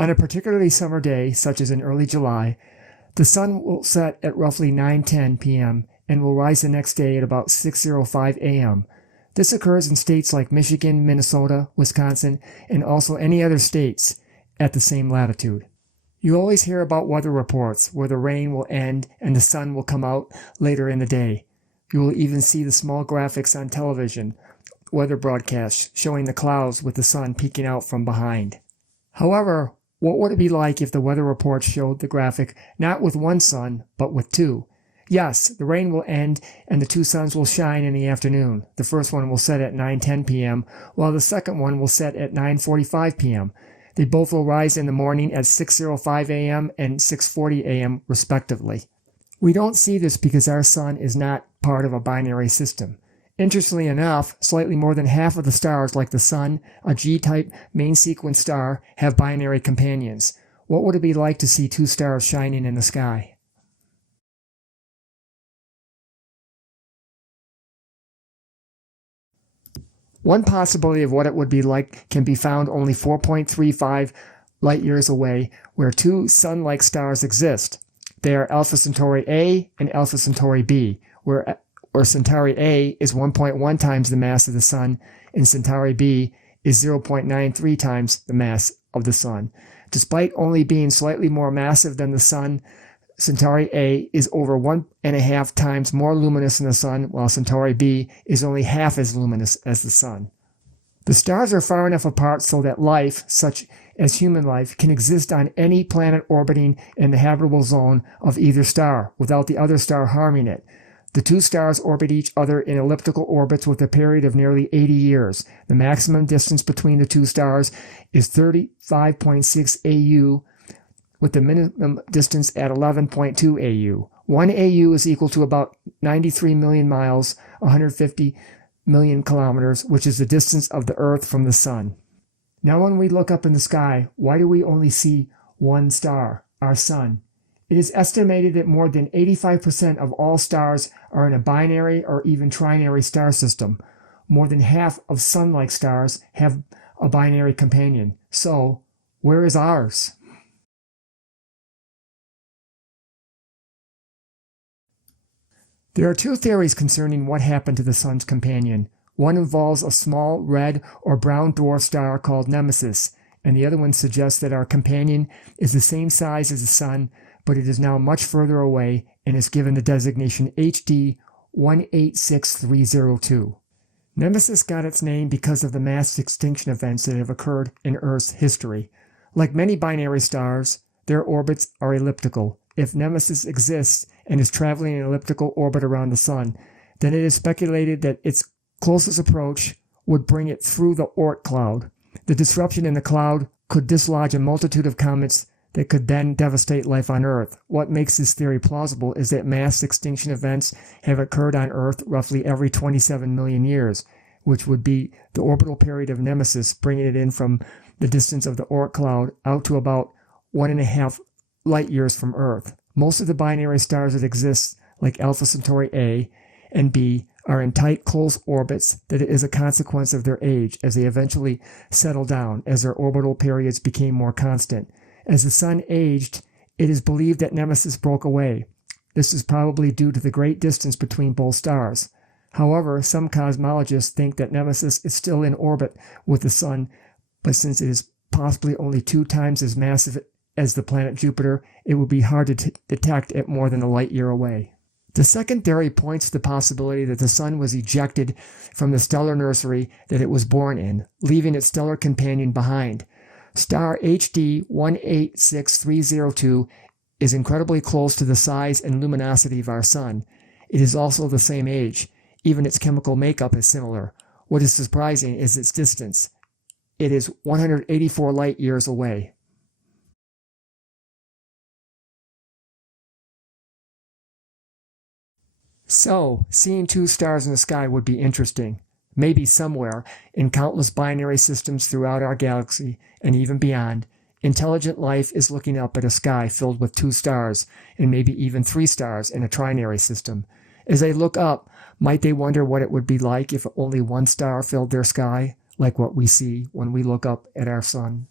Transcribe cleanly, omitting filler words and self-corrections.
On a particularly summer day, such as in early July, the sun will set at roughly 9:10 p.m. and will rise the next day at about 6:05 a.m. This occurs in states like Michigan, Minnesota, Wisconsin, and also any other states at the same latitude. You always hear about weather reports where the rain will end and the sun will come out later in the day. You will even see the small graphics on television, weather broadcasts showing the clouds with the sun peeking out from behind. However, what would it be like if the weather report showed the graphic not with one sun, but with two? Yes, the rain will end and the two suns will shine in the afternoon. The first one will set at 9:10 p.m., while the second one will set at 9:45 p.m. They both will rise in the morning at 6:05 a.m. and 6:40 a.m. respectively. We don't see this because our sun is not part of a binary system. Interestingly enough, slightly more than half of the stars like the sun, a G-type main sequence star, have binary companions. What would it be like to see two stars shining in the sky? One possibility of what it would be like can be found only 4.35 light-years away, where two sun-like stars exist. They are Alpha Centauri A and Alpha Centauri B, where Centauri A is 1.1 times the mass of the Sun, and Centauri B is 0.93 times the mass of the Sun. Despite only being slightly more massive than the Sun, Centauri A is over 1.5 times more luminous than the Sun, while Centauri B is only half as luminous as the Sun. The stars are far enough apart so that life, such as human life, can exist on any planet orbiting in the habitable zone of either star, without the other star harming it. The two stars orbit each other in elliptical orbits with a period of nearly 80 years. The maximum distance between the two stars is 35.6 AU, with the minimum distance at 11.2 AU. 1 AU is equal to about 93 million miles, 150 million kilometers, which is the distance of the Earth from the Sun. Now when we look up in the sky, why do we only see one star, our Sun? It is estimated that more than 85% of all stars are in a binary or even trinary star system. More than half of Sun-like stars have a binary companion. So, where is ours? There are two theories concerning what happened to the Sun's companion. One involves a small red or brown dwarf star called Nemesis, and the other one suggests that our companion is the same size as the Sun, but it is now much further away and is given the designation HD 186302. Nemesis got its name because of the mass extinction events that have occurred in Earth's history. Like many binary stars, their orbits are elliptical. If Nemesis exists and is traveling in an elliptical orbit around the Sun, then it is speculated that its closest approach would bring it through the Oort cloud. The disruption in the cloud could dislodge a multitude of comets that could then devastate life on Earth. What makes this theory plausible is that mass extinction events have occurred on Earth roughly every 27 million years, which would be the orbital period of Nemesis, bringing it in from the distance of the Oort cloud out to about 1.5 light years from Earth. Most of the binary stars that exist, like Alpha Centauri A and B, are in tight, close orbits that is a consequence of their age as they eventually settle down as their orbital periods became more constant. As the Sun aged, it is believed that Nemesis broke away. This is probably due to the great distance between both stars. However, some cosmologists think that Nemesis is still in orbit with the Sun, but since it is possibly only 2 times as massive as the planet Jupiter, it would be hard to detect at more than a light year away. The second theory points to the possibility that the Sun was ejected from the stellar nursery that it was born in, leaving its stellar companion behind. Star HD 186302 is incredibly close to the size and luminosity of our Sun. It is also the same age. Even its chemical makeup is similar. What is surprising is its distance. It is 184 light years away. So, seeing 2 stars in the sky would be interesting. Maybe somewhere, in countless binary systems throughout our galaxy, and even beyond, intelligent life is looking up at a sky filled with 2 stars, and maybe even 3 stars in a trinary system. As they look up, might they wonder what it would be like if only 1 star filled their sky, like what we see when we look up at our Sun?